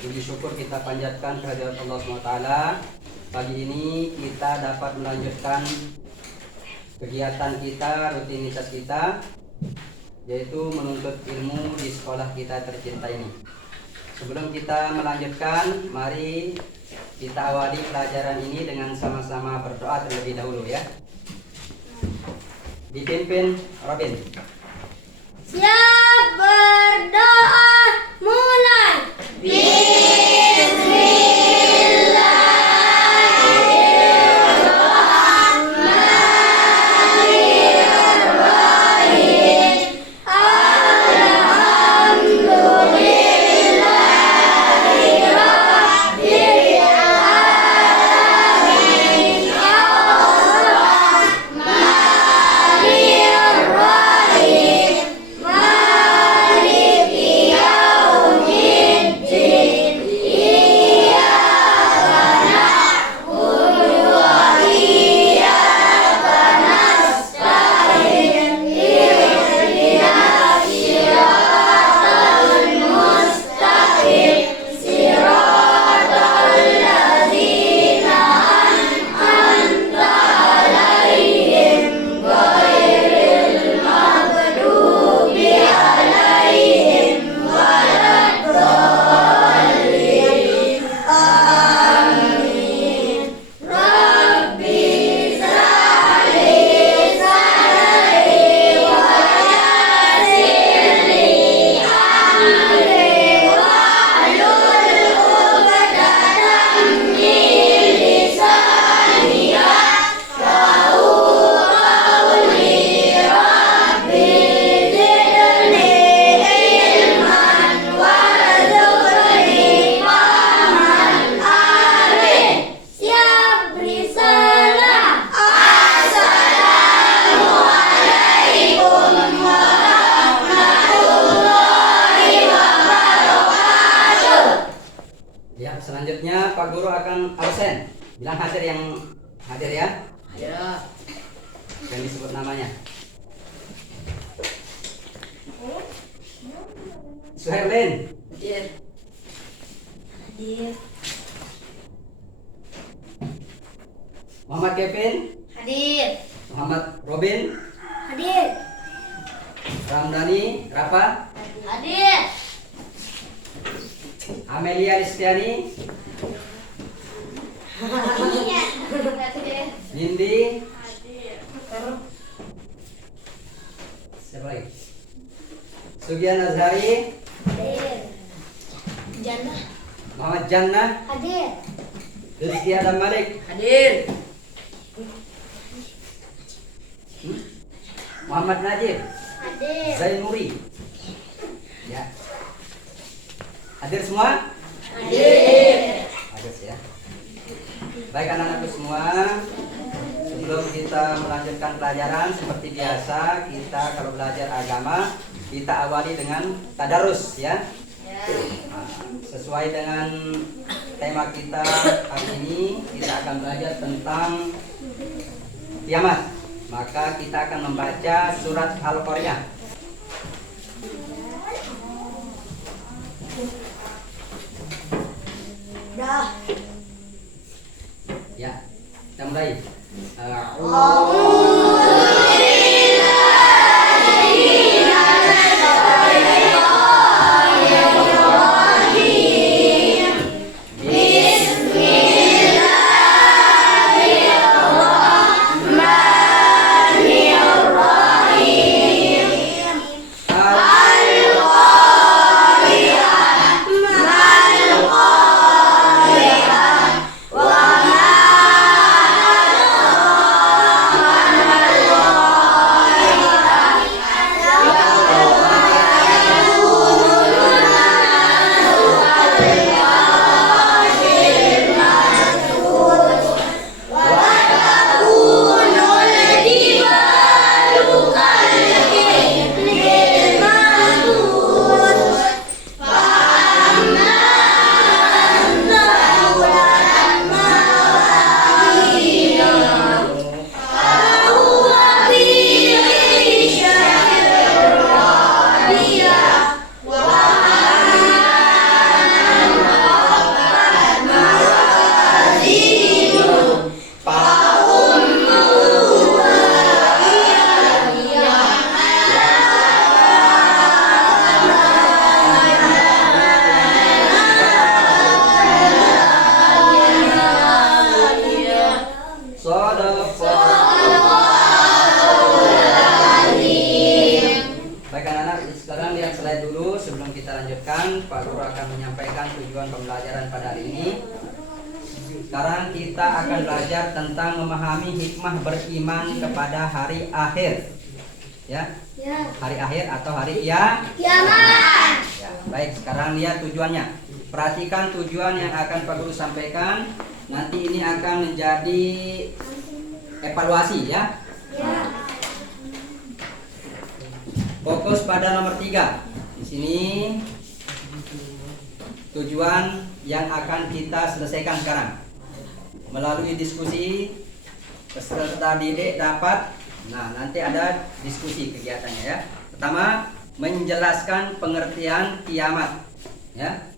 Puji syukur kita panjatkan kehadirat Allah SWT. Pagi ini kita dapat melanjutkan kegiatan kita, rutinitas kita, yaitu menuntut ilmu di sekolah kita tercinta ini. Sebelum kita melanjutkan, mari kita awali pelajaran ini dengan sama-sama berdoa terlebih dahulu ya. Dipimpin Robin. Siap berdoa, mulai. Selanjutnya Pak Guru akan absen. Bilang hadir yang hadir ya. Ya. Yang disebut namanya. Suherlin. Hadir. Hadir. Muhammad Kevin. Hadir. Muhammad Robin. Hadir. Ramdhani Rafa. Hadir. Amelia Listiani. Nindi. Siapa lagi? Sugian Azhari. Hadir. Jannah. Muhammad Jannah. Hadir. Rizky Adam Malik. Hadir. Muhammad Najib. Hadir. Zainuri. Ya. Hadir semua? Hadir. Bagus ya. Baik anak-anakku semua, sebelum kita melanjutkan pelajaran seperti biasa, kita kalau belajar agama kita awali dengan tadarus ya. Nah, sesuai dengan tema kita hari ini, kita akan belajar tentang kiamat. Maka kita akan membaca surat Al-Qaryah. Dah. Ya, kita mulai. belajar tentang memahami hikmah beriman kepada hari akhir. Ya, Ya. hari akhir atau hari kiamat. Ya, baik, sekarang lihat tujuannya. Perhatikan tujuan yang akan Pak Guru sampaikan. Nanti ini akan menjadi evaluasi ya. Ya. Fokus pada nomor 3. Di sini tujuan yang akan kita selesaikan sekarang. Melalui diskusi peserta didik dapat, nah nanti ada diskusi kegiatannya ya. Pertama, menjelaskan pengertian kiamat ya.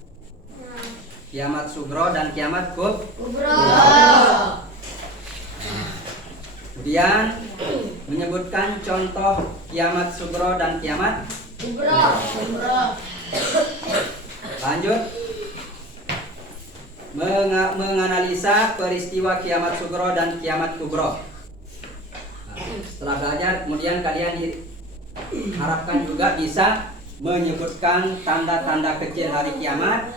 Kiamat sugro dan kiamat Kubro. kemudian menyebutkan contoh kiamat sugro dan kiamat. Kubro. Lanjut, menganalisa peristiwa kiamat sugro dan kiamat kubro. Nah, setelah belajar, kemudian kalian diharapkan juga bisa menyebutkan tanda-tanda kecil hari kiamat,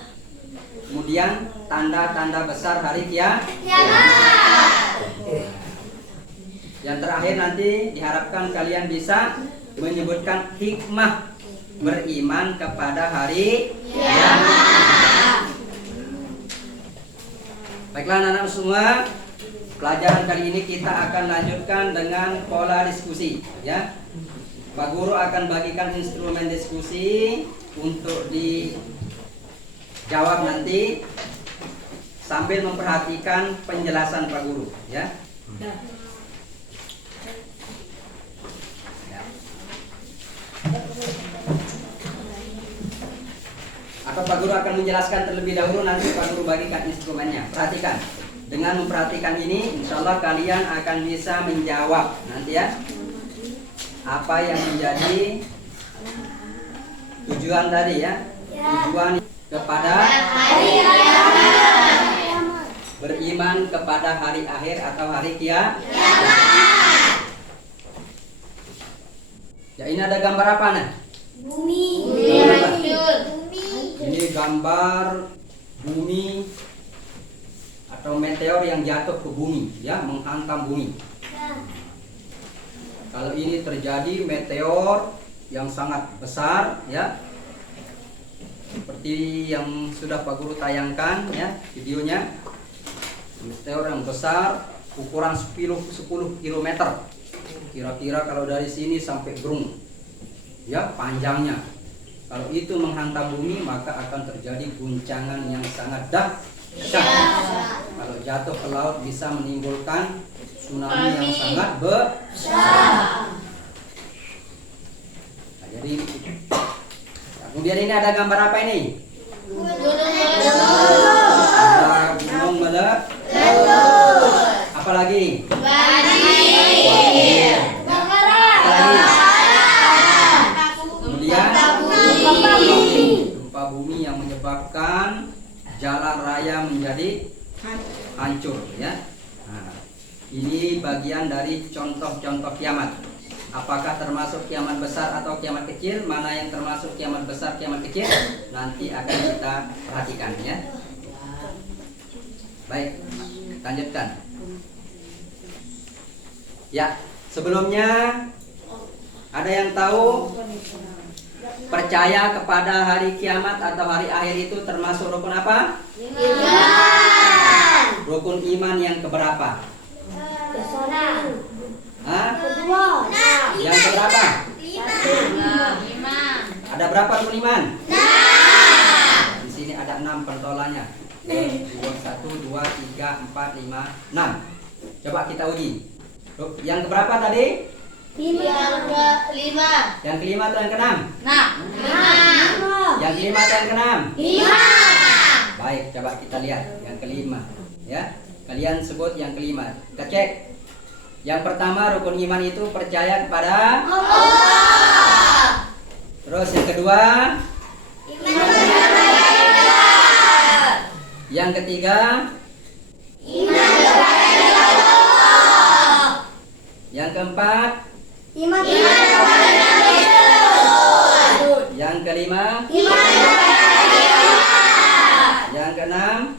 kemudian tanda-tanda besar hari kiamat. Yang terakhir nanti diharapkan kalian bisa menyebutkan hikmah beriman kepada hari kiamat. Baiklah anak-anak semua, pelajaran kali ini kita akan lanjutkan dengan pola diskusi ya. Pak Guru akan bagikan instrumen diskusi untuk dijawab nanti sambil memperhatikan penjelasan Pak Guru ya. Atau Pak Guru akan menjelaskan terlebih dahulu, nanti Pak Guru bagikan instrumennya. Perhatikan. Dengan memperhatikan ini, insya Allah kalian akan bisa menjawab nanti ya. Apa yang menjadi tujuan tadi ya. Tujuan kepada beriman kepada hari akhir atau hari kiamat. Ya, ini ada gambar apa nah? Bumi. Ini gambar bumi atau meteor yang jatuh ke bumi ya, menghantam bumi. Kalau ini terjadi meteor yang sangat besar ya, seperti yang sudah Pak Guru tayangkan ya videonya. Meteor yang besar ukuran 10 km. Kira-kira kalau dari sini sampai Grung ya panjangnya. Kalau itu menghantam bumi maka akan terjadi guncangan yang sangat dahsyat. Kalau jatuh ke laut bisa menimbulkan tsunami yang sangat besar. Nah, jadi kemudian ini ada gambar apa ini? Ada gunung meletus. Apalagi? Kemudian gempa bumi yang menyebabkan jalan raya menjadi hancur ya. Nah, ini bagian dari contoh-contoh kiamat. Apakah termasuk kiamat besar atau kiamat kecil? Mana yang termasuk kiamat besar, kiamat kecil? Nanti akan kita perhatikan ya. Baik, lanjutkan. Ya, sebelumnya ada yang tahu percaya kepada hari kiamat atau hari akhir itu termasuk rukun apa? Rukun iman yang keberapa? Hah? Yang keberapa? 5. Ada berapa rukun iman? 6. Di sini ada 6 pentolannya. 1, 2, 3, 4, 5, 6. Coba kita uji. Yang keberapa tadi? 5. Yang kelima atau yang keenam? 5. Yang kelima atau yang keenam? 5. Baik, coba kita lihat yang kelima ya. Kalian sebut yang kelima. Kita cek. Yang pertama rukun iman itu percaya kepada Allah. Terus yang kedua, yang ketiga, yang keempat, yang kelima, yang keenam,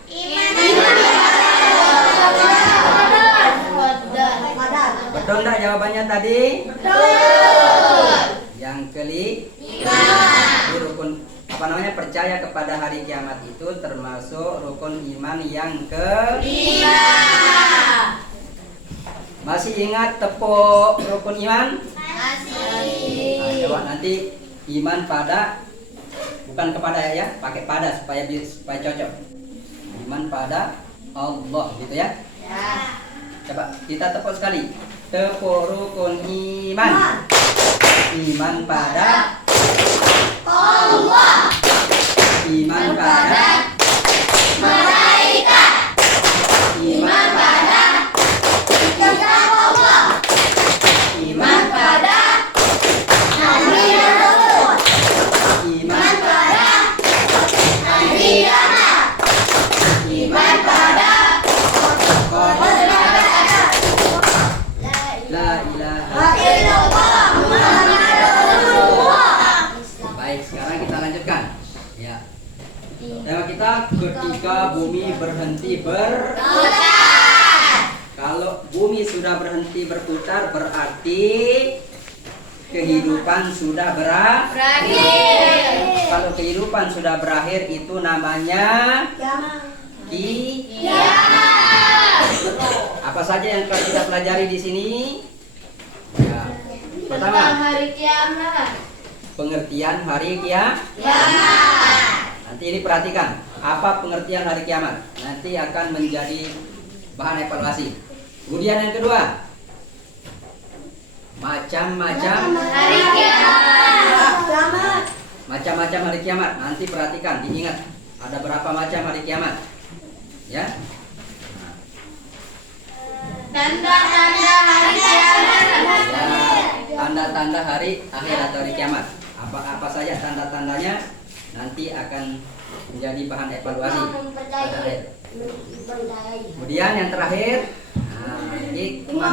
Betul enggak jawabannya tadi? Betul. Yang kelima. Rukun apa namanya, percaya kepada hari kiamat itu termasuk rukun iman yang kelima. Masih ingat tepuk rukun iman? Masih. Nah, coba nanti iman pada, bukan kepada ya, pakai pada supaya cocok. Iman pada Allah gitu ya. Ya. Coba kita tepuk sekali. Tepuk rukun iman. Iman pada Allah. iman pada Malaikat. iman pada Kitab Allah. iman Pada Nabi dan Rasul. iman Pada hari kiamat. Iman pada qadar La la ilaha. illallah Muhammadur Rasulullah. Baik, sekarang kita lanjutkan. Ya. Tema kita ketika bumi berhenti Putar. Kalau bumi sudah berhenti berputar berarti kehidupan sudah Berakhir. Kalau kehidupan sudah berakhir itu namanya Kiamat. apa saja yang kita pelajari di sini? Ya. Pertama, hari kiamat. pengertian hari kiamat. Nanti ini perhatikan, apa pengertian hari kiamat? Nanti akan menjadi bahan evaluasi. Kemudian yang kedua, macam-macam Hari kiamat. macam-macam hari kiamat. Nanti perhatikan, diingat ada berapa macam hari kiamat. Ya. Tanda-tanda hari kiamat. Ya, tanda-tanda hari akhir atau hari kiamat. Apa saja tanda-tandanya nanti akan menjadi bahan evaluasi pada akhir. Kemudian yang terakhir, hikmah.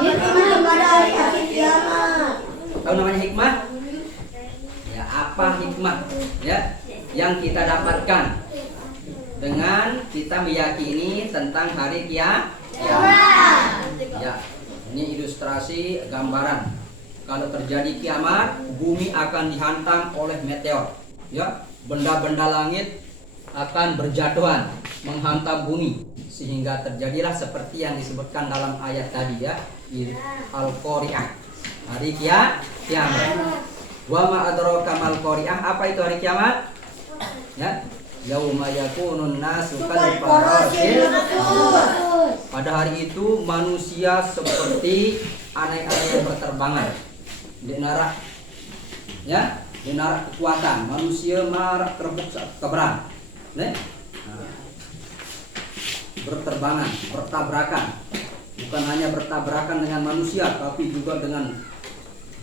pada hari akhir kiamat. Tahu namanya hikmah? Ya, apa hikmah? Ya, yang kita dapatkan dengan kita meyakini tentang hari kiamat. Ya, ini ilustrasi gambaran. Kalau terjadi kiamat, bumi akan dihantam oleh meteor. Ya, benda-benda langit akan berjatuhan menghantam bumi sehingga terjadilah seperti yang disebutkan dalam ayat tadi ya, Al-Qari'ah. Hari kiamat. Wa ma adraka mal qari'ah, apa itu hari kiamat? Ya, yauma yakunun nasu kal farasil. Pada hari itu manusia seperti aneh-aneh yang berterbangan. Di narak ya, di narak kekuatan. Manusia marak terbuk keberang. Nah, berterbangan, bertabrakan. Bukan hanya bertabrakan dengan manusia, tapi juga dengan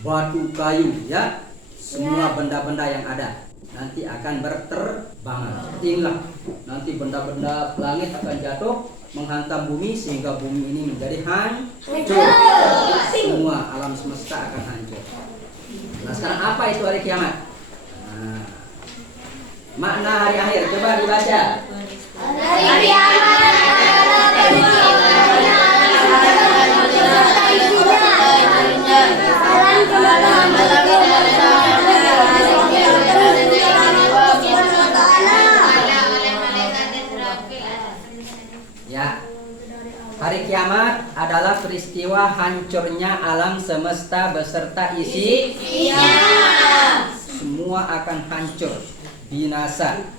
batu, kayu, ya. Semua benda-benda yang ada nanti akan berterbangan. Inilah nanti benda-benda langit akan jatuh menghantam bumi sehingga bumi ini menjadi hancur. Semua alam semesta akan hancur. Nah, sekarang apa itu hari kiamat? Nah, makna hari akhir coba dibaca. Hari kiamat adalah Ya, hari kiamat adalah peristiwa hancurnya alam semesta beserta isinya. Semua akan hancur, binasa.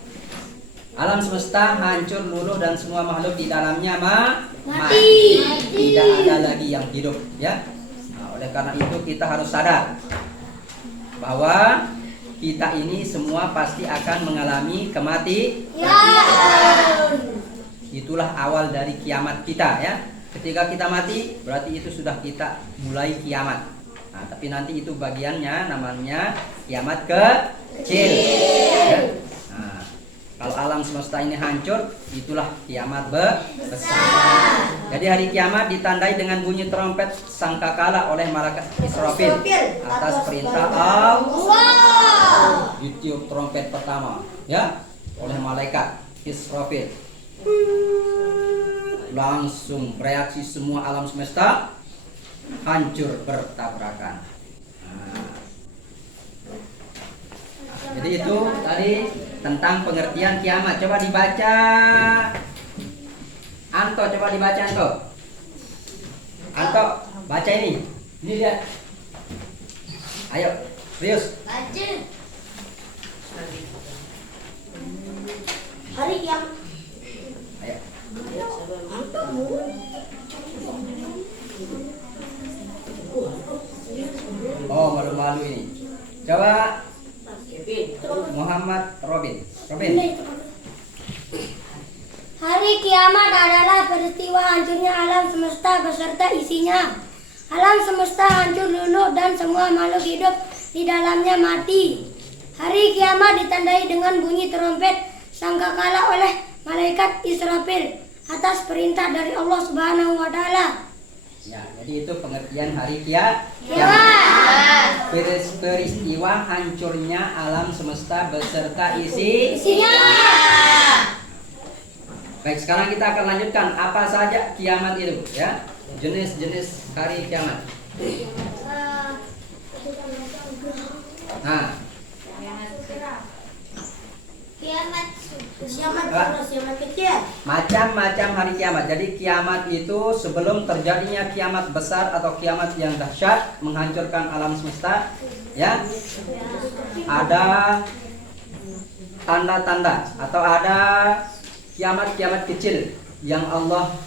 Alam semesta hancur, luluh dan semua makhluk di dalamnya mati. Tidak ada lagi yang hidup, ya. Nah, oleh karena itu kita harus sadar bahwa kita ini semua pasti akan mengalami kematian. Itulah awal dari kiamat kita ya. Ketika kita mati berarti itu sudah kita mulai kiamat. Nah, tapi nanti itu bagiannya namanya kiamat kecil. Ya. Nah, kalau alam semesta ini hancur, itulah kiamat besar. Jadi hari kiamat ditandai dengan bunyi trompet sangkakala oleh malaikat Israfil atas perintah Allah. Ditiup trompet pertama ya oleh malaikat Israfil. Langsung reaksi semua alam semesta hancur bertabrakan. Nah, jadi itu tadi tentang pengertian kiamat. Coba dibaca, Anto, coba dibaca Anto. Anto, baca ini. Ini lihat. Ayo, serius. Baca. Hari kiamat. Ayo. Oh, malu-malu ini. Coba Muhammad Robin. Robin. Hari kiamat adalah peristiwa hancurnya alam semesta beserta isinya. Alam semesta hancur luluh dan semua makhluk hidup di dalamnya mati. Hari kiamat ditandai dengan bunyi trompet sangkakala oleh malaikat Israfil atas perintah dari Allah Subhanahu wa taala. Ya, jadi itu pengertian hari kiamat. Peristiwa hancurnya alam semesta beserta isinya. Baik, sekarang kita akan lanjutkan apa saja kiamat itu, ya. Jenis-jenis hari kiamat. Nah, Kiamat kecil. macam-macam hari kiamat. Jadi kiamat itu sebelum terjadinya kiamat besar atau kiamat yang dahsyat menghancurkan alam semesta, ya. Ada tanda-tanda atau ada kiamat-kiamat kecil yang Allah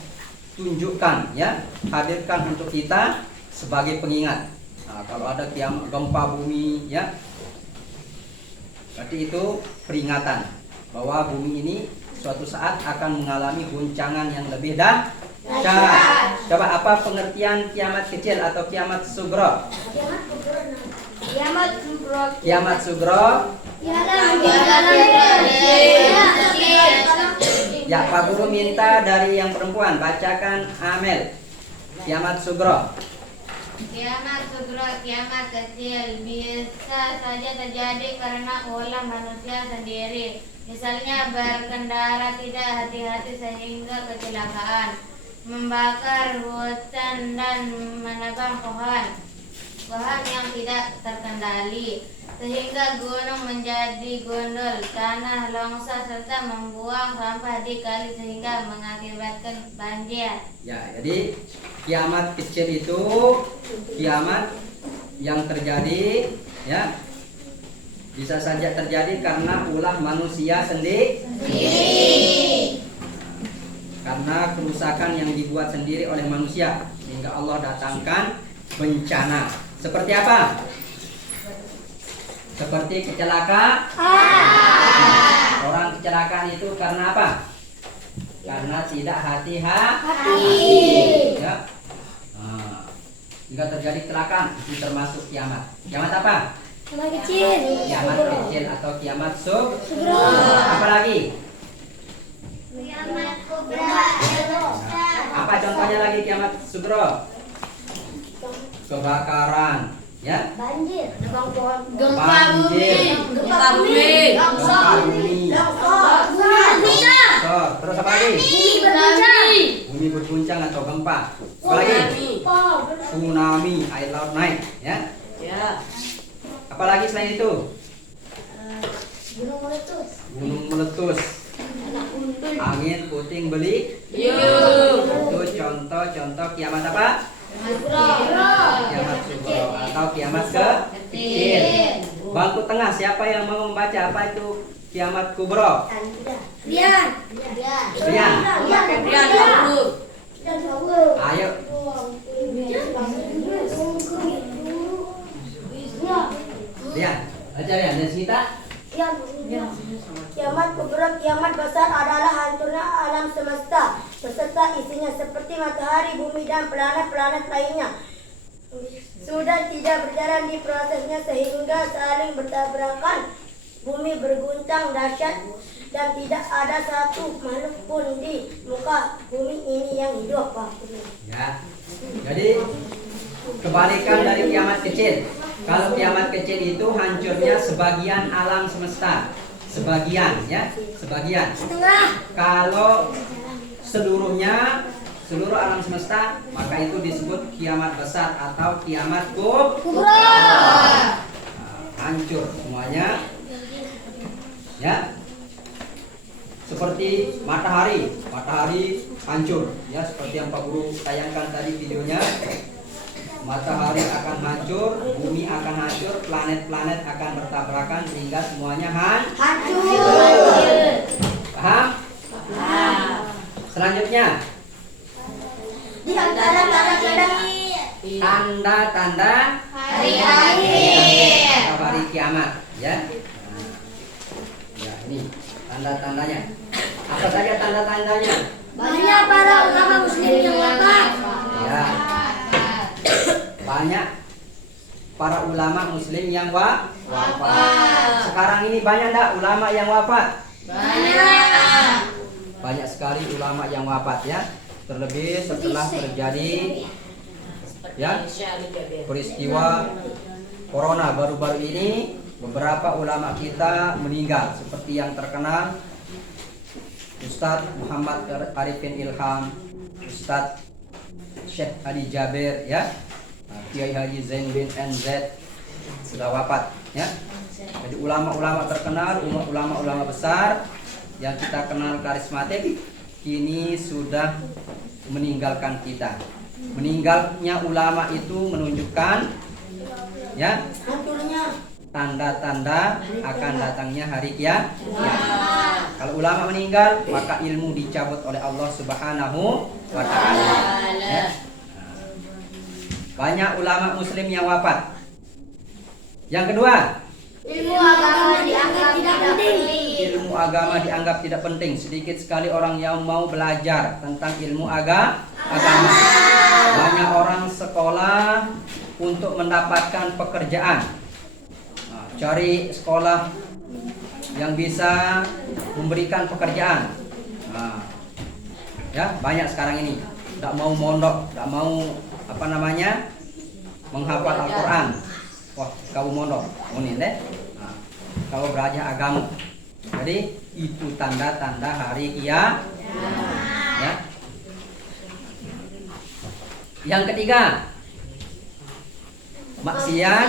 tunjukkan, ya, hadirkan untuk kita sebagai pengingat. Nah, kalau ada kiamat gempa bumi, ya, berarti itu peringatan bahwa bumi ini suatu saat akan mengalami guncangan yang lebih dahsyat. Coba apa pengertian kiamat kecil atau kiamat sugro? Kiamat sugro. Ya, Pak Guru minta dari yang perempuan bacakan Amel. Kiamat sugro. Kiamat sugro, kiamat kecil bisa saja terjadi karena ulah manusia sendiri. Misalnya berkendara tidak hati-hati sehingga kecelakaan, membakar hutan dan menebang pohon yang tidak terkendali, sehingga gunung menjadi gundul, tanah longsor serta membuang sampah di kali sehingga mengakibatkan banjir. Ya, jadi kiamat kecil itu kiamat yang terjadi, ya, bisa saja terjadi karena ulah manusia sendiri. Karena kerusakan yang dibuat sendiri oleh manusia sehingga Allah datangkan bencana. Seperti apa? Seperti kecelakaan. Orang kecelakaan itu karena apa? Karena tidak hati-hati. Ya. Nah, jika terjadi kecelakaan itu termasuk kiamat. Kiamat apa? Kiamat kecil. Kiamat kecil atau kiamat sugro. Apa lagi? Kiamat kubra. Apa contohnya lagi kiamat sugro? Kebakaran, ya. Banjir. Banjir. Gempa bumi. Longsor. Terus apa lagi? Bumi berguncang atau gempa. Apa lagi? Tsunami, air laut naik, ya. Apalagi selain itu? Gunung meletus. Gunung meletus. Angin puting beliung. Itu contoh-contoh kiamat apa? Kiamat sugro atau kiamat kecil. Bangku tengah, siapa yang mau membaca apa itu kiamat kubro? Rian. Rian. Ayo. Rian, baca Rian dan Sita. Kiamat kubra, kiamat besar adalah hancurnya alam semesta beserta isinya seperti matahari, bumi dan planet-planet lainnya. Sudah tidak berjalan di prosesnya sehingga saling bertabrakan. Bumi berguncang dahsyat dan tidak ada satu makhluk pun di muka bumi ini yang hidup. Ya. Jadi kebalikan dari kiamat kecil. Kalau kiamat kecil itu hancurnya sebagian alam semesta, sebagian, ya, sebagian. Setengah. Kalau seluruhnya seluruh alam semesta, maka itu disebut kiamat besar atau kiamat Kubra. Hancur semuanya. Ya. Seperti matahari hancur ya, seperti yang Pak Guru tayangkan tadi videonya. Matahari akan hancur, bumi akan hancur, planet-planet akan bertabrakan sehingga semuanya Hancur. Paham? Selanjutnya, Di antara tanda-tanda Hari akhir. atau hari kiamat ya. Ya, ini tanda-tandanya. Apa saja tanda-tandanya? banyak para ulama muslim yang wafat. Ya. Banyak para ulama muslim yang wafat. Sekarang ini banyak enggak ulama yang wafat? Banyak. Banyak sekali ulama yang wafat ya. Terlebih setelah terjadi ya peristiwa corona baru-baru ini, beberapa ulama kita meninggal seperti yang terkenal Ustadz Muhammad Arifin Ilham, Ustadz Syekh Ali Jaber ya, Kiai Haji Zain bin NZ sudah wafat ya. Jadi ulama-ulama terkenal, ulama-ulama besar yang kita kenal karismatik kini sudah meninggalkan kita. Meninggalnya ulama itu menunjukkan ya Hancurnya. tanda-tanda akan datangnya hari kiamat. Kalau ulama meninggal, maka ilmu dicabut oleh Allah Subhanahu wa taala. Ya. Banyak ulama muslim yang wafat. Yang kedua, Ilmu agama dianggap tidak penting. ilmu agama dianggap tidak penting. Sedikit sekali orang yang mau belajar tentang ilmu agama. Banyak orang sekolah untuk mendapatkan pekerjaan. Nah, cari sekolah yang bisa memberikan pekerjaan. Nah, ya banyak sekarang ini. Tidak mau mondok, tidak mau menghafal Al-Quran. Wah, kau mondok, ini deh. Nah, kau belajar agama. Jadi itu tanda-tanda hari kiamat. Ya. Yang ketiga, maksiat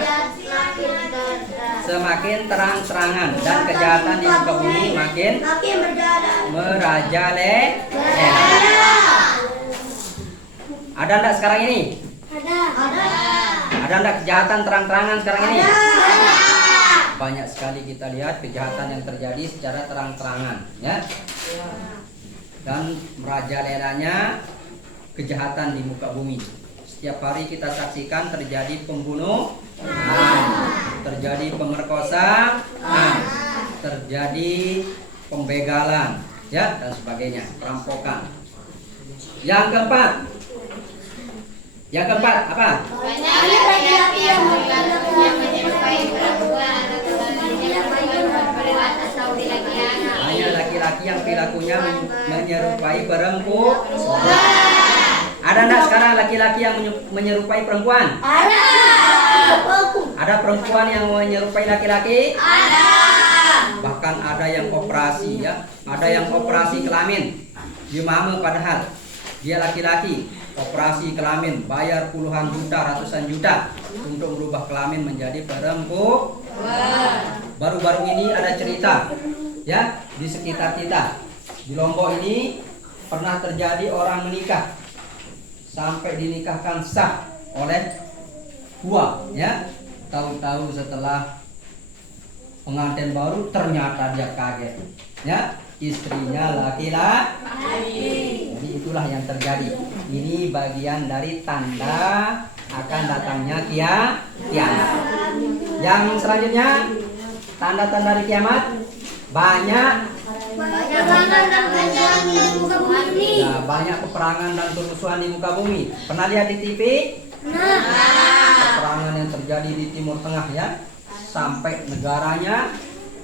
semakin terang-terangan dan kejahatan di muka bumi makin merajalela. Ada enggak sekarang ini? Ada enggak kejahatan terang-terangan sekarang ini? Banyak sekali kita lihat kejahatan yang terjadi secara terang-terangan ya. Dan merajalelanya kejahatan di muka bumi. Setiap hari kita saksikan terjadi pembunuhan, terjadi pemerkosaan, terjadi pembegalan, ya dan sebagainya, perampokan. Yang keempat apa? Banyak laki-laki yang menyerupai perempuan atau laki-laki. Banyak laki-laki yang perilakunya menyerupai perempuan. Ada enggak sekarang laki-laki yang menyerupai perempuan? Ada perempuan yang menyerupai laki-laki? Bahkan ada yang operasi ya, ada yang operasi kelamin. Dia mama padahal dia laki-laki, operasi kelamin, bayar puluhan juta, ratusan juta untuk merubah kelamin menjadi perempuan. Baru-baru ini ada cerita ya di sekitar kita. Di Lombok ini pernah terjadi orang menikah sampai dinikahkan sah oleh tua ya. Tahu-tahu setelah pengantin baru ternyata dia kaget ya, istrinya laki-laki. Jadi itulah yang terjadi. Ini bagian dari tanda akan datangnya kiamat. Yang selanjutnya tanda-tanda hari kiamat banyak. Banyak peperangan dan kerusuhan di muka bumi. Pernah lihat di TV? Peperangan yang terjadi di Timur Tengah ya, sampai negaranya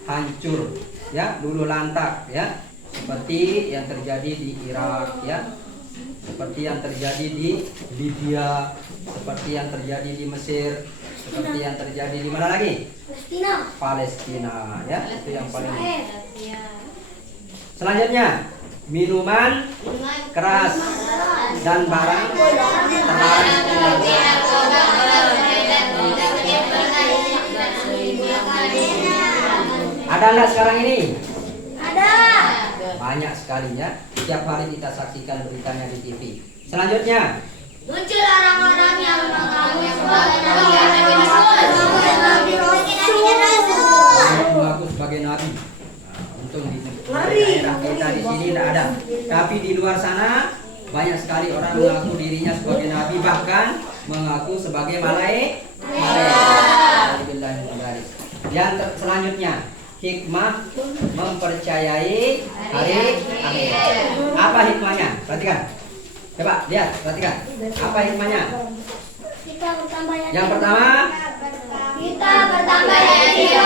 hancur ya, luluh lantak ya, seperti yang terjadi di Irak ya, seperti yang terjadi di Libya, seperti yang terjadi di Mesir, seperti yang terjadi di mana lagi? Palestina ya, itu yang paling. Selanjutnya minuman keras. dan barang terlarang. Ada nggak sekarang ini? Ada. Banyak sekalinya. Setiap hari kita saksikan beritanya di TV. Selanjutnya, Muncul orang-orang yang mengaku sebagai mengaku sebagai nabi. Untung di Ngeri. daerah kita di sini tidak ada. Tapi di luar sana banyak sekali orang mengaku dirinya sebagai nabi, bahkan mengaku sebagai malaikat. Alhamdulillah. Yang selanjutnya, hikmah mempercayai hari akhir. Apa hikmahnya? Perhatikan. Coba lihat, perhatikan. Apa hikmahnya? Kita bertambah yakin. Yang pertama, Kita bertambah yakin.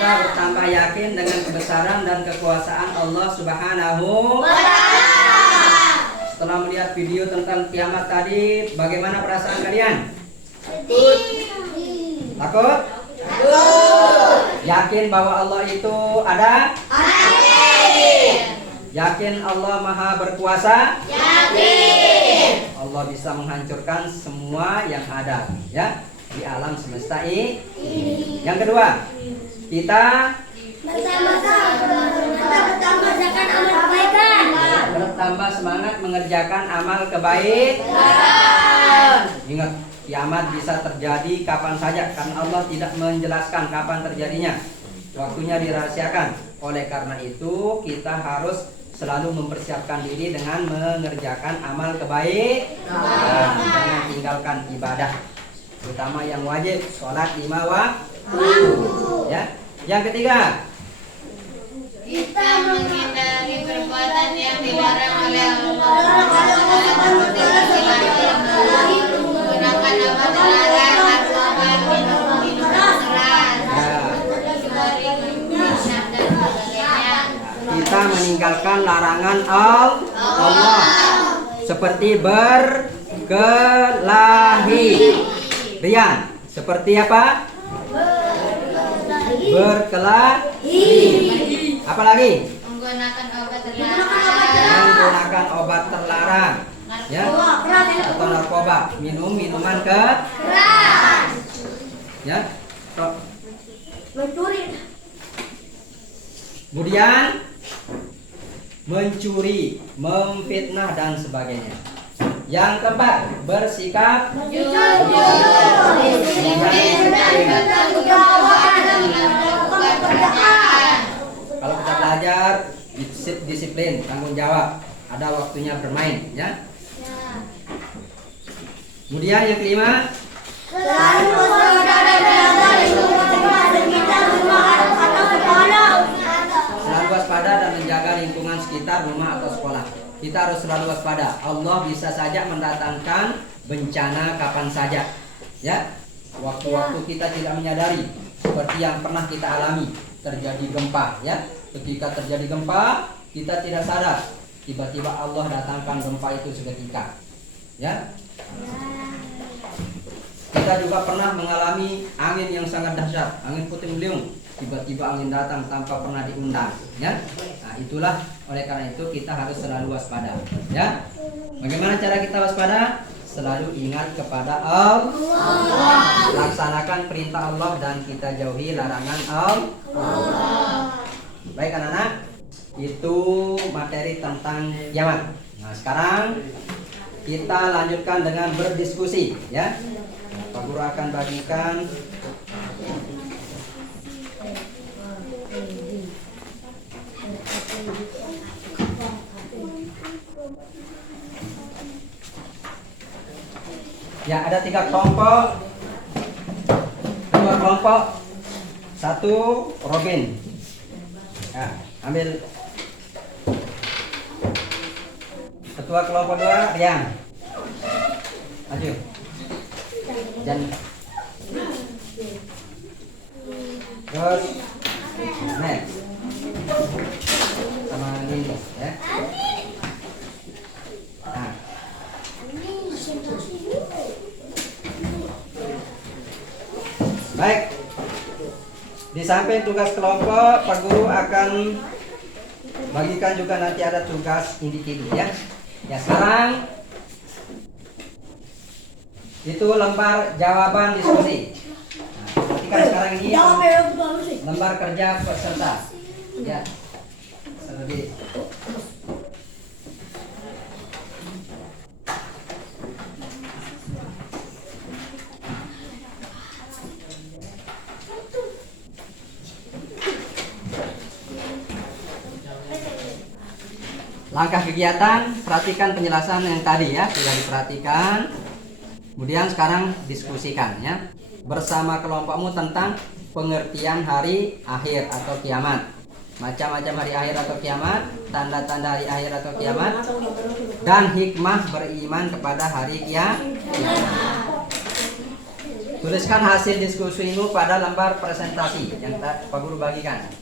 kita bertambah yakin dengan kebesaran dan kekuasaan Allah Subhanahu. Setelah melihat video tentang kiamat tadi, bagaimana perasaan kalian? Takut? Yakin bahwa Allah itu ada? Yakin Allah Maha Berkuasa? Allah bisa menghancurkan semua yang ada, ya, di alam semesta ini. Yang kedua, kita bertambah semangat mengerjakan amal kebaikan. Ingat, kiamat bisa terjadi kapan saja karena Allah tidak menjelaskan kapan terjadinya. Waktunya dirahasiakan. Oleh karena itu, kita harus selalu mempersiapkan diri dengan mengerjakan amal kebaikan. Jangan tinggalkan ibadah, terutama yang wajib, sholat 5 waktu. Ya. Yang ketiga, Kita menghindari perbuatan yang dilarang oleh Allah. Menggunakan obat terlarang, narkoba, minuman keras, hisap dan sebagainya. kita meninggalkan larangan Allah seperti berkelahi. Rian, seperti apa? Berkelahi. Apa lagi? Menggunakan obat terlarang. Menggunakan obat terlarang, ya, atau narkoba, minuman keras, ya. Mencuri. Kemudian mencuri, memfitnah dan sebagainya. Yang keempat, bersikap kalau kita belajar disiplin, tanggung jawab, ada waktunya bermain, ya. Kemudian yang kelima, Selalu waspada dalam lingkungan sekitar rumah atau sekolah. selalu waspada dan menjaga lingkungan sekitar rumah atau sekolah. Kita harus selalu waspada. Allah bisa saja mendatangkan bencana kapan saja, ya. Waktu-waktu kita tidak menyadari, seperti yang pernah kita alami, terjadi gempa, ya. Ketika terjadi gempa, kita tidak sadar, tiba-tiba Allah datangkan gempa itu seketika, ya. Kita juga pernah mengalami angin yang sangat dahsyat, angin puting beliung, tiba-tiba angin datang tanpa pernah diundang, ya. Nah, itulah oleh karena itu kita harus selalu waspada, ya. Bagaimana cara kita waspada? Selalu ingat kepada Allah, laksanakan perintah Allah dan kita jauhi larangan Allah. Baik anak-anak, itu materi tentang kiamat. Nah, sekarang kita lanjutkan dengan berdiskusi, ya. Pak Guru akan bagikan ya, ada 3 kelompok, 2 kelompok, 1 Robin. Ya, ambil ketua kelompok 2 Rian. Maju. Dan terus next sama ini, ya. Nah. Baik. Di samping tugas kelompok, Pak Guru akan bagikan juga nanti ada tugas individu ya. Ya sekarang itu lembar jawaban diskusi. Nah, perhatikan sekarang ini lembar kerja peserta. Ya. Lebih. Langkah kegiatan, perhatikan penjelasan yang tadi ya, sudah diperhatikan. Kemudian sekarang diskusikan ya bersama kelompokmu tentang pengertian hari akhir atau kiamat. Macam-macam hari akhir atau kiamat, tanda-tanda hari akhir atau kiamat, dan hikmah beriman kepada hari kiamat. Tuliskan hasil diskusimu pada lembar presentasi yang Pak Guru bagikan.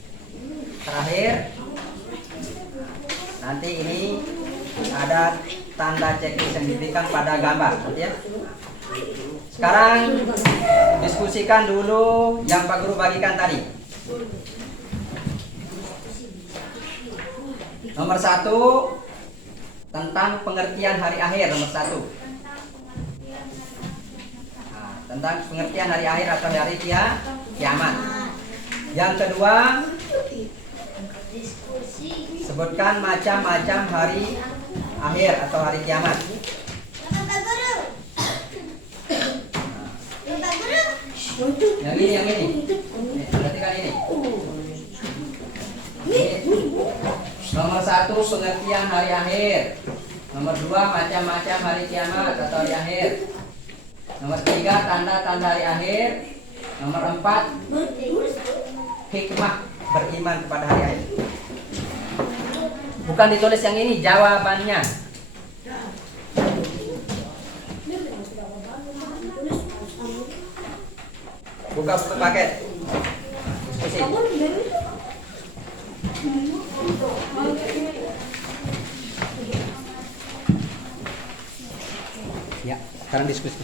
Terakhir, nanti ini ada tanda checklist yang diberikan pada gambar, ya. Sekarang diskusikan dulu yang Pak Guru bagikan tadi. Nomor 1 tentang pengertian hari akhir, nomor 1. Nah, tentang pengertian hari akhir atau hari kiamat. Yang kedua, sebutkan macam-macam hari akhir atau hari kiamat. Yang ini. Perhatikan ini. Nomor 1 pengertian hari akhir. Nomor 2 macam-macam hari kiamat atau hari akhir. Nomor 3 tanda-tanda hari akhir. Nomor 4 hikmah beriman kepada hari akhir. Bukan ditulis yang ini, jawabannya. Buka paket. Diskusi. Ya, sekarang diskusi.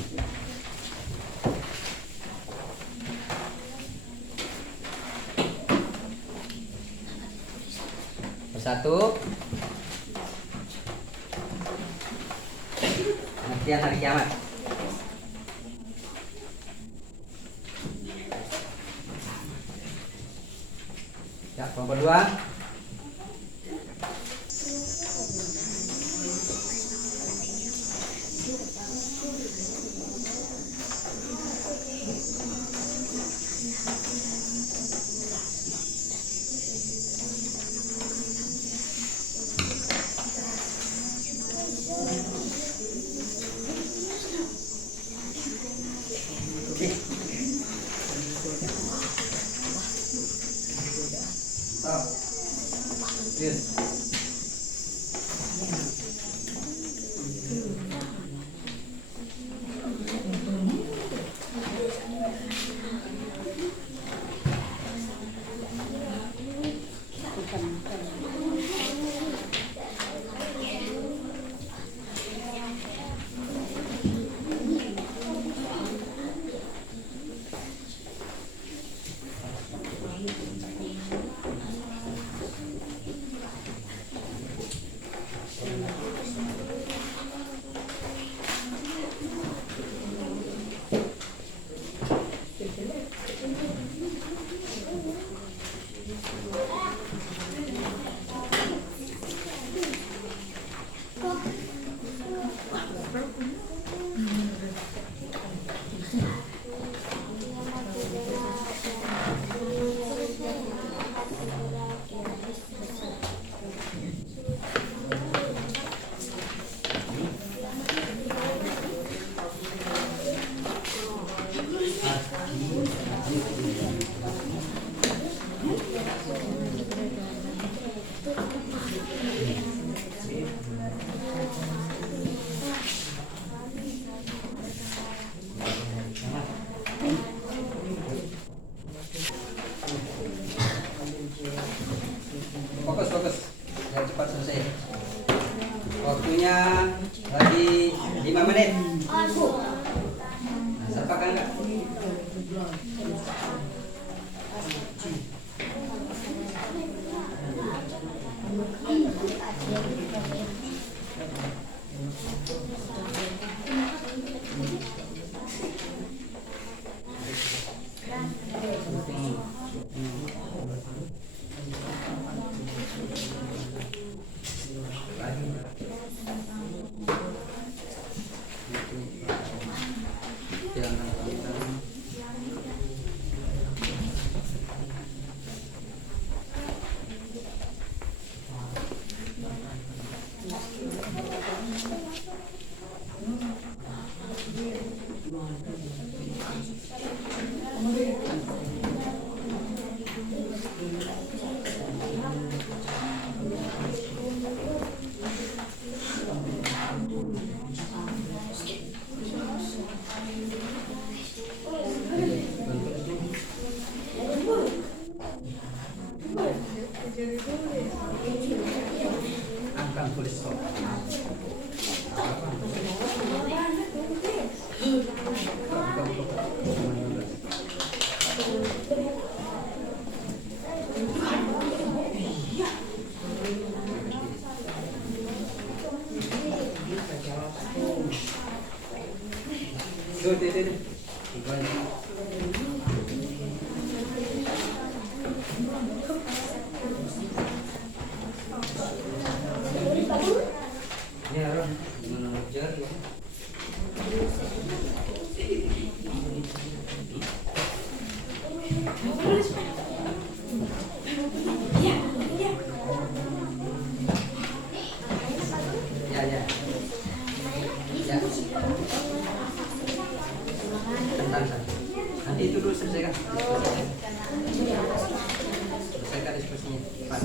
Persatu. Pengertian hari kiamat. Ya, kelompok 2. Yes. Fokus. Jangan cepat selesai. Waktunya lagi 5 menit. Nah, siapa kan enggak? Tuh. Ya, Ron. Gimana ngejar ya? Ya. Tenang. Nanti itu dulu selesaikan. Selesaikan diskusinya. Pak.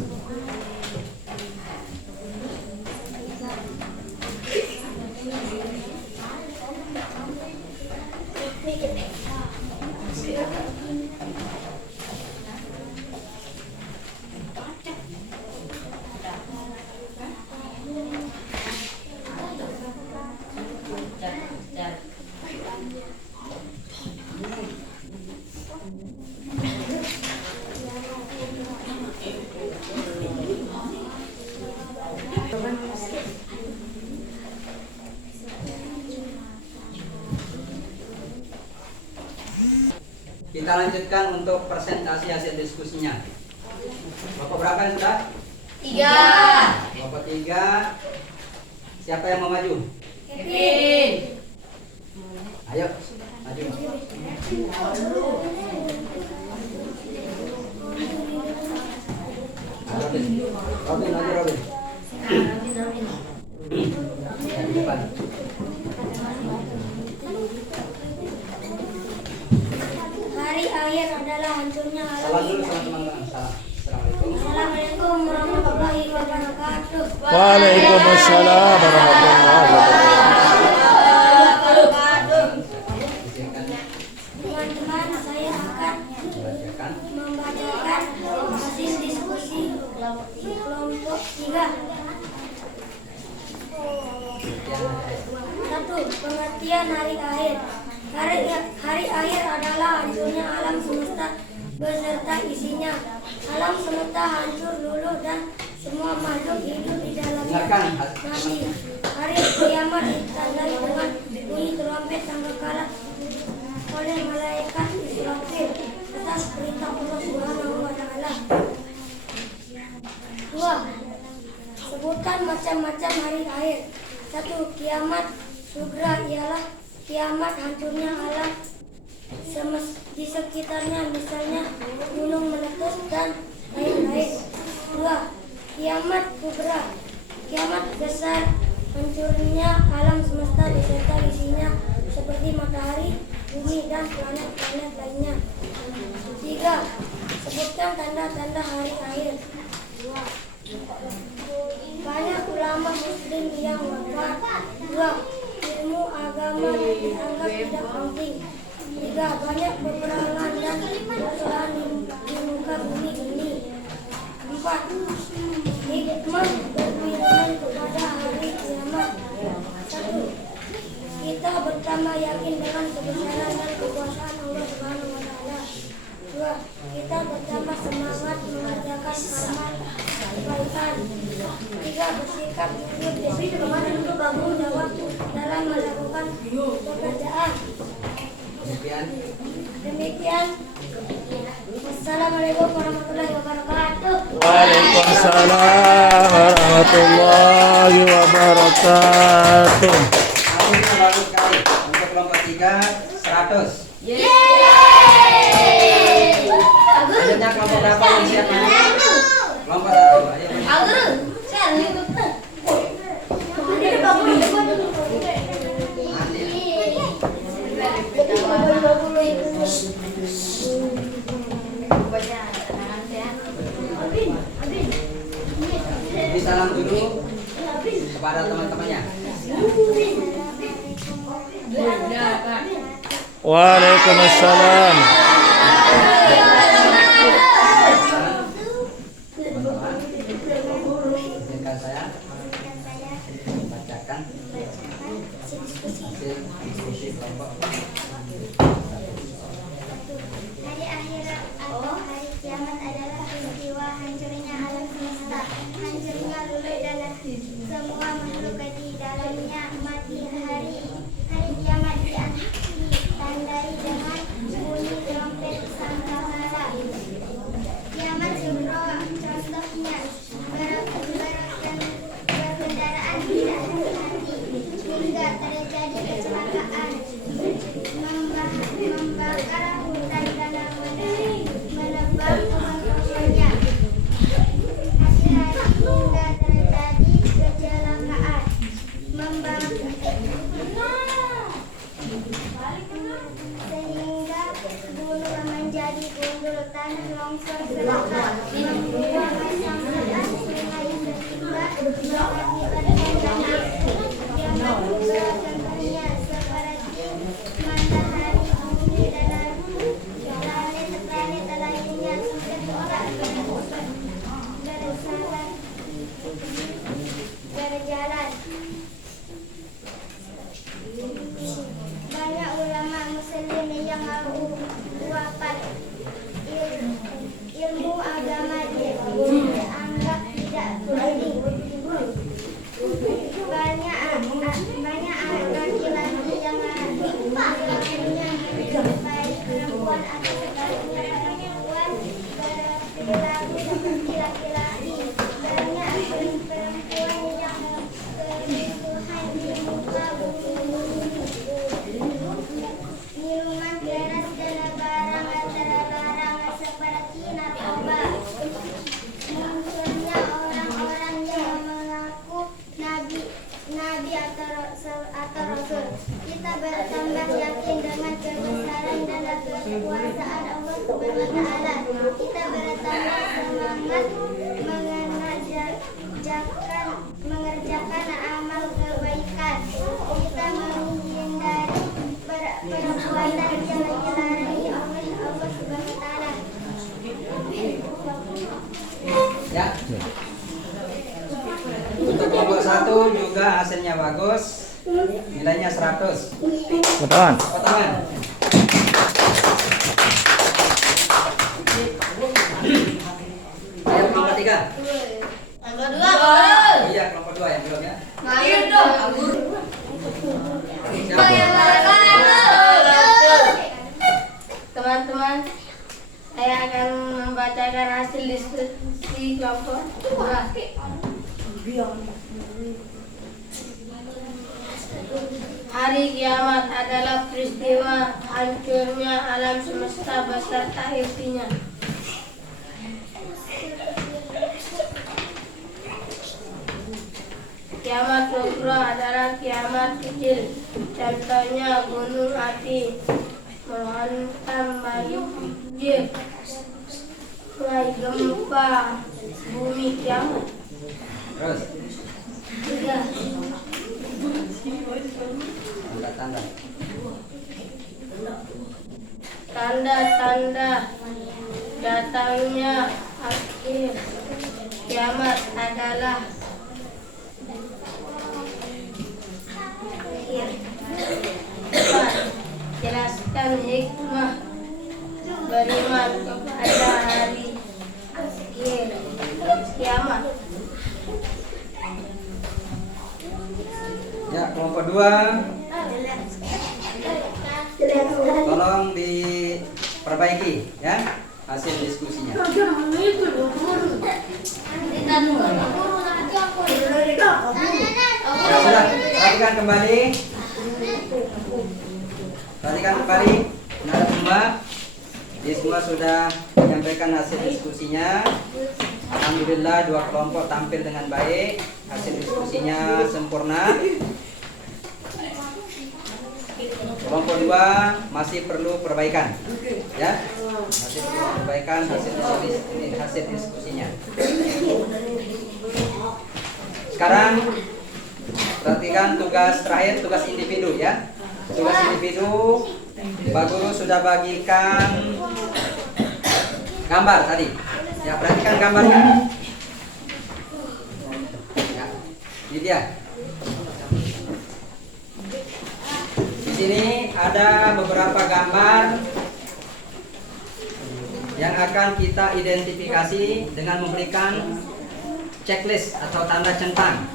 Kita lanjutkan untuk presentasi hasil diskusinya. Bapak berapa yang sudah? 3. Bapak 3. Siapa yang mau maju? Kevin. Ayo, maju. Robin, maju Robin. Ya, di depan. Hari akhir adalah hancurnya alam. Salam dulu sama teman-teman. Salam. Assalamualaikum. Assalamualaikum warahmatullahi wabarakatuh. Waalaikumsalam warahmatullahi wabarakatuh. Teman-teman, saya akan Bacakan. membacakan hasil diskusi kelompok 3. 1. Pengertian hari akhir. Hari akhir adalah hancurnya alam semesta beserta isinya. Alam semesta hancur luluh dan semua makhluk hidup di dalamnya Dengarkan. mati. Hari kiamat ditandai dengan bunyi trompet sangkakala oleh malaikat Israfil atas perintah Allah Subhanahu wa taala. 2. Sebutkan macam-macam hari akhir. 1. Kiamat sugra ialah kiamat hancurnya alam di sekitarnya, misalnya gunung meletus dan lain-lain. 2. Kiamat kubra, kiamat besar hancurnya alam semesta beserta isinya seperti matahari, bumi dan planet-planet lainnya. 3. Sebutkan tanda-tanda hari akhir. Banyak ulama muslim yang wafat. 2. Ilmu agama dianggap tidak penting. 3. Banyak peperangan dan persoalan di muka bumi ini. 4. Hikmah beriman kepada hari kiamat. 1. Kita pertama yakin dengan kebesaran dan kekuasaan Allah Subhanahu wa taala. 2. Kita pertama semangat mengerjakan amal kebaikan. 3. Bersikap jujur dan bertanggung jawab dalam melakukan pekerjaan. Demikian. Assalamualaikum warahmatullahi wabarakatuh. Waalaikumsalam warahmatullahi wabarakatuh. Hasilnya bagus sekali. Untuk kelompok 3, 100. Selanjutnya kelompok berapa yang siap maju? Kelompok 1. Ayo maju. Jadi salam dulu kepada teman-temannya. Waalaikumsalam. Teman-teman, izinkan saya bacakan hasil diskusi kelompok. Hari akhir atau hari kiamat adalah peristiwa hancurnya alam semesta, hancurnya luluh dan semua makhluk di dalamnya mati. Hari kiamat diakhiri tanah longsor serta membuang sampah sungai sehingga menyebabkan banjir. Kiamat juga contohnya seperti matahari, bumi, dan planet-planet lainnya sudah berjalan. Banyak ulama muslim yang wafat. Ilmu agama dianggap tidak penting. Banyak laki-laki yang baik perempuan atau sebaliknya perempuan berperilaku seperti laki-laki. Banyak perempuan yang berkebutuhan di muka bumi. Minuman keras dan barang terlarang seperti narkoba. Munculnya orang-orang yang mengaku nabi atau rasul. Kita bertambah yakin dengan kebesaran dan kekuasaan Allah Subhanahu wa taala. Kita bertambah semangat mengerjakan amal kebaikan. Kita menghindari perbuatan yang dilarang oleh Allah Subhanahu wa taala. Ya. Untuk kelompok 1 juga hasilnya bagus. Nilainya 100. Betul. Potongan. Ayo kelompok 3. Kelompok 2 baru. Iya, kelompok 2 yang belum ya. Ayo dong. Siapa? Teman-teman, saya akan membacakan hasil diskusi kelompok 2. Hari kiamat adalah peristiwa hancurnya alam semesta beserta isinya. Kiamat kubra adalah kiamat kecil. Contohnya gunung api menghantam banjir, gempa, bumi kiamat. Terus. 3. Tanda-tanda. Tanda-tanda datangnya akhir kiamat adalah jelaskan hikmah beriman kepada hari akhir kiamat. Ya, kelompok 2 tolong diperbaiki ya hasil diskusinya. Ya, sudah, perhatikan kembali. Nah, semua sudah menyampaikan hasil diskusinya. Alhamdulillah 2 kelompok tampil dengan baik. Hasil diskusinya sempurna. Kelompok 2 masih perlu perbaikan. Ya. Masih perlu perbaikan hasil diskusinya. Sekarang perhatikan tugas terakhir, tugas individu ya. Tugas individu, Pak Guru sudah bagikan gambar tadi. Ya, perhatikan gambarnya. Ya, ini dia. Di sini ada beberapa gambar yang akan kita identifikasi dengan memberikan checklist atau tanda centang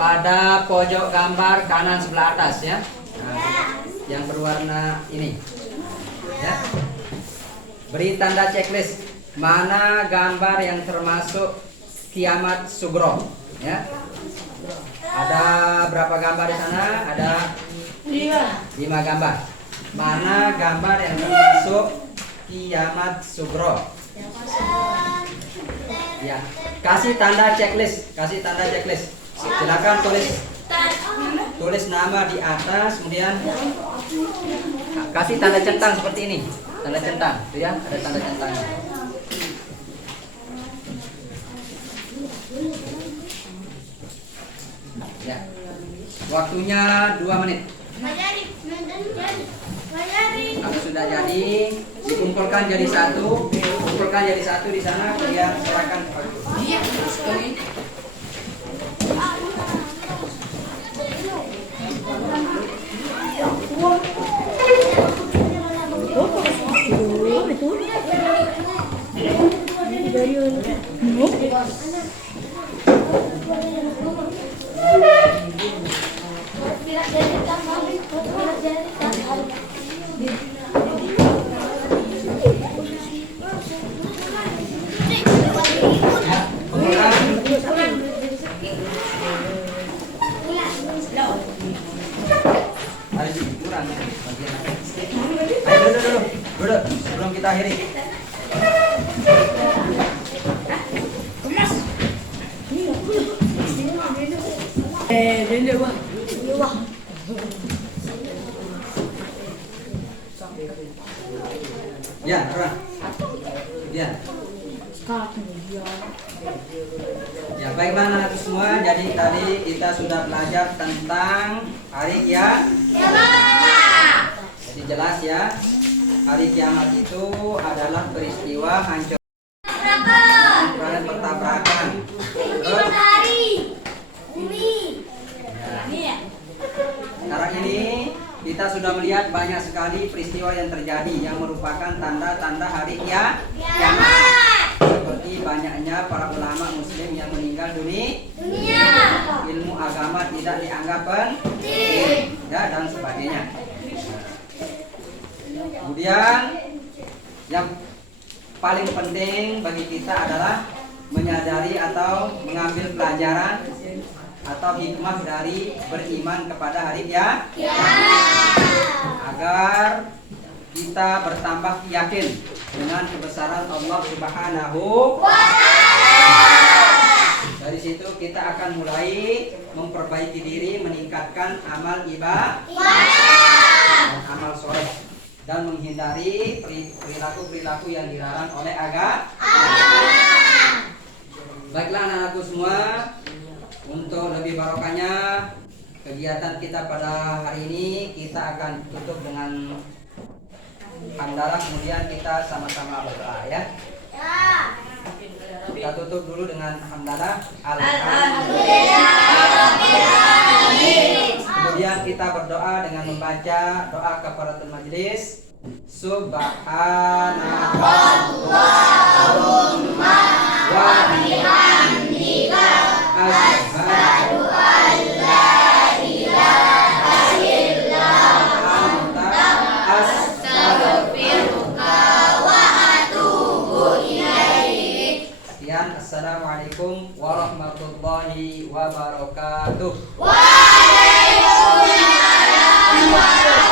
pada pojok gambar kanan sebelah atas ya. Nah, yang berwarna ini ya. Beri tanda checklist mana gambar yang termasuk kiamat sugro ya. Ada berapa gambar di sana? Ada 5 gambar. Mana gambar yang termasuk kiamat sugro? Ya, kasih tanda checklist, Silakan tulis nama di atas, kemudian Kasih tanda centang seperti ini. Tanda centang, tuh ya, ada tanda centangnya. Ya. Waktunya 2 menit. Kalau sudah jadi, dikumpulkan jadi satu, di sana, kemudian serahkan kepada guru. Ayo duduk sebelum kita akhiri. Ya, Arwan. Ya. Ya, baiklah anak semua. Jadi tadi kita sudah belajar tentang hari kiamat. Jadi jelas ya. Hari kiamat itu adalah peristiwa hancur dan pertabrakan. Terus sekarang ini kita sudah melihat banyak sekali peristiwa yang terjadi yang merupakan tanda-tanda hari kiamat. Seperti banyaknya para ulama muslim yang meninggal dunia, ilmu agama tidak dianggap penting, ya, dan sebagainya. Kemudian yang paling penting bagi kita adalah menyadari atau mengambil pelajaran atau hikmah dari beriman kepada hari kiamat, agar kita bertambah yakin dengan kebesaran Allah Subhanahu wa Ta'ala. Dari situ kita akan mulai memperbaiki diri, meningkatkan amal ibadah dan amal soleh, dan menghindari perilaku-perilaku yang dilarang oleh agama. Baiklah anak-anakku semua, untuk lebih barokahnya kegiatan kita pada hari ini, kita akan tutup dengan hamdalah, kemudian kita sama-sama berdoa ya. Kita tutup dulu dengan hamdalah. Alhamdulillah. Kemudian kita berdoa dengan membaca doa kafaratul majelis. Subhanallahumma wa bihamdika asyhadu an la ilaha illa anta astaghfiruka wa atubu ilaik. Sekian, assalamualaikum warahmatullahi wabarakatuh. Waalaikumsalam.